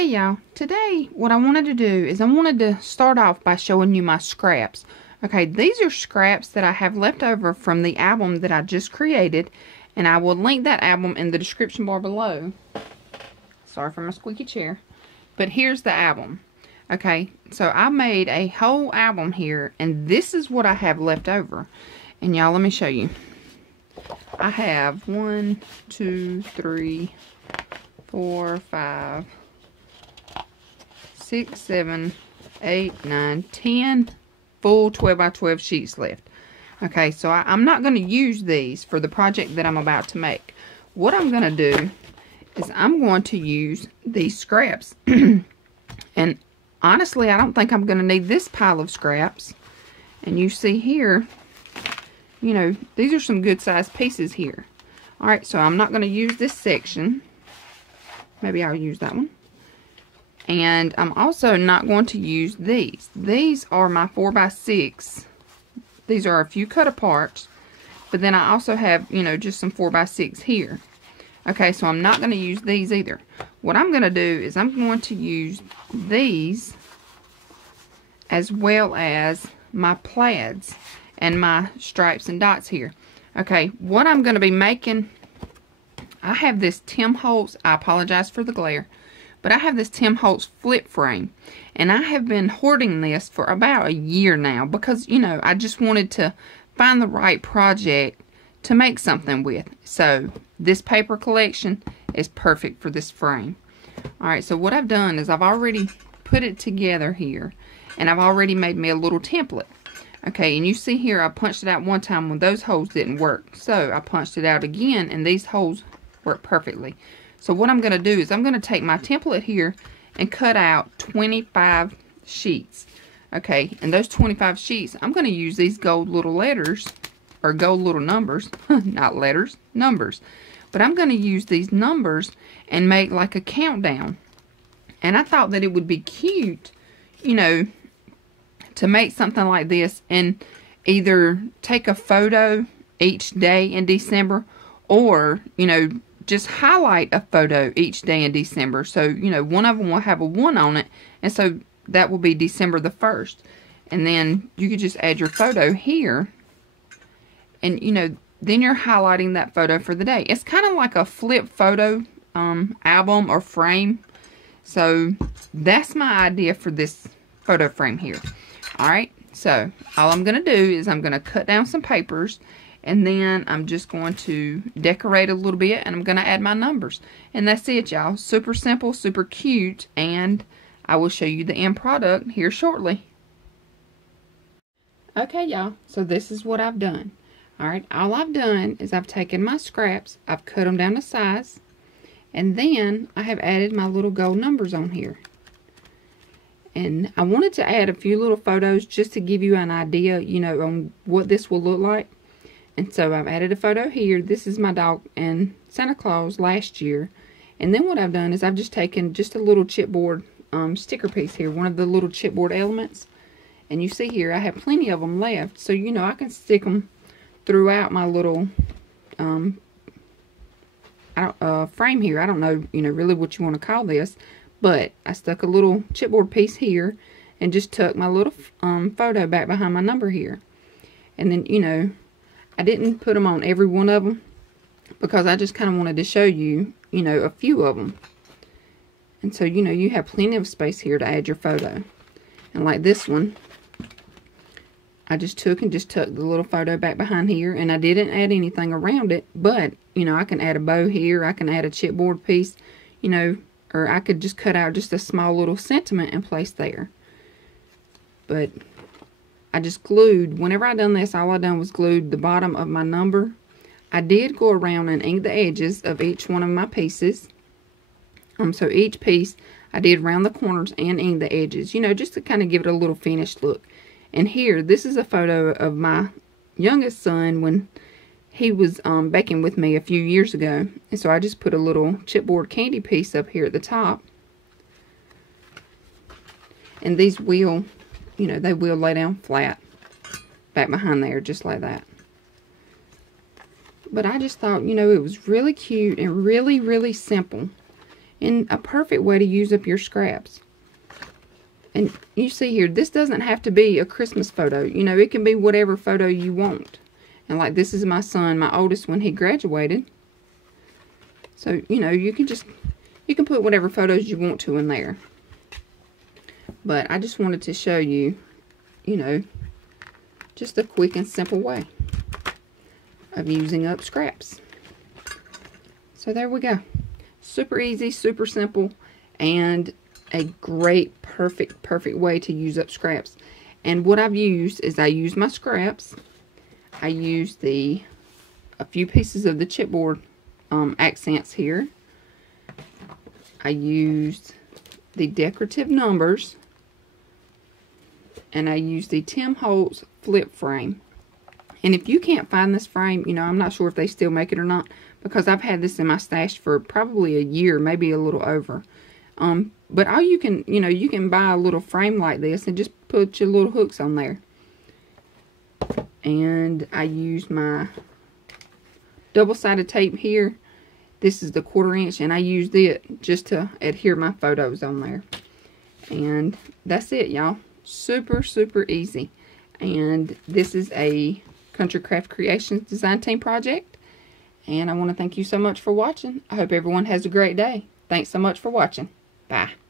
Hey y'all, today what I wanted to do is I wanted to start off by showing you my scraps. Okay, these are scraps that I have left over from the album that I just created, and I will link that album in the description bar below. Sorry for my squeaky chair. But here's the album. Okay, so I made a whole album here, and this is what I have left over. And y'all, let me show you. I have 1, 2, 3, 4, 5, 6, 7, 8, 9, 10 full 12 by 12 sheets left. Okay, so I'm not going to use these for the project that I'm about to make. What I'm going to do is I'm going to use these scraps. And honestly, I don't think I'm going to need this pile of scraps. And you see here, you know, these are some good sized pieces here. Alright, so I'm not going to use this section. Maybe I'll use that one. And I'm also not going to use these. These are my 4x6. These are a few cut aparts. But then I also have, you know, just some 4x6 here. Okay, so I'm not going to use these either. What I'm going to do is I'm going to use these as well as my plaids and my stripes and dots here. Okay, what I'm going to be making, I have this Tim Holtz, I apologize for the glare, but I have this Tim Holtz flip frame, and I have been hoarding this for about a year now because, you know, I just wanted to find the right project to make something with. So this paper collection is perfect for this frame. Alright, so what I've done is I've already put it together here, and I've already made me a little template. Okay, and you see here I punched it out one time when those holes didn't work. So I punched it out again, and these holes work perfectly. So what I'm going to do is I'm going to take my template here and cut out 25 sheets. Okay, and those 25 sheets, I'm going to use these gold little letters, or gold little numbers, not letters, numbers. But I'm going to use these numbers and make like a countdown. And I thought that it would be cute, you know, to make something like this and either take a photo each day in December, or, you know, just highlight a photo each day in December. So, you know, one of them will have a 1 on it, and so that will be December the 1st. And then you could just add your photo here, and, you know, then you're highlighting that photo for the day. It's kind of like a flip photo album or frame. So that's my idea for this photo frame here. Alright, so all I'm going to do is I'm going to cut down some papers, and then I'm just going to decorate a little bit, and I'm going to add my numbers. And that's it, y'all. Super simple, super cute, and I will show you the end product here shortly. Okay, y'all, so this is what I've done. Alright, all I've done is I've taken my scraps, I've cut them down to size, and then I have added my little gold numbers on here. And I wanted to add a few little photos just to give you an idea, you know, on what this will look like. And so I've added a photo here. This is my dog and Santa Claus last year. And then what I've done is I've just taken just a little chipboard sticker piece here, one of the little chipboard elements. And you see here I have plenty of them left. So, you know, I can stick them throughout my little frame here. I don't know, you know, really what you want to call this. But I stuck a little chipboard piece here and just tucked my little photo back behind my number here. And then, you know, I didn't put them on every one of them because I just kind of wanted to show you, you know, a few of them. And so, you know, you have plenty of space here to add your photo. And like this one, I just took and just tucked the little photo back behind here, and I didn't add anything around it. But, you know, I can add a bow here, I can add a chipboard piece, you know, or I could just cut out just a small little sentiment and place there. But I just glued, whenever I done this, all I done was glued the bottom of my number. I did go around and ink the edges of each one of my pieces. So each piece, I did round the corners and ink the edges, you know, just to kind of give it a little finished look. And here, this is a photo of my youngest son when he was baking with me a few years ago. And so I just put a little chipboard candy piece up here at the top. And these will, you know, they will lay down flat back behind there, just like that. But I just thought, you know, it was really cute and really, really simple. And a perfect way to use up your scraps. And you see here, this doesn't have to be a Christmas photo. You know, it can be whatever photo you want. And like this is my son, my oldest, when he graduated. So, you know, you can put whatever photos you want to in there. But I just wanted to show you, you know, just a quick and simple way of using up scraps. So there we go. Super easy, super simple, and a great, perfect way to use up scraps. And what I've used is I used my scraps. I used a few pieces of the chipboard accents here. I used the decorative numbers. And I used the Tim Holtz flip frame. And if you can't find this frame, you know, I'm not sure if they still make it or not, because I've had this in my stash for probably a year, maybe a little over. But all you can, you know, you can buy a little frame like this and just put your little hooks on there. And I used my double-sided tape here. This is the 1/4 inch, and I used it just to adhere my photos on there. And that's it, y'all. Super, super easy. And this is a Country Craft Creations design team project. And I want to thank you so much for watching. I hope everyone has a great day. Thanks so much for watching. Bye.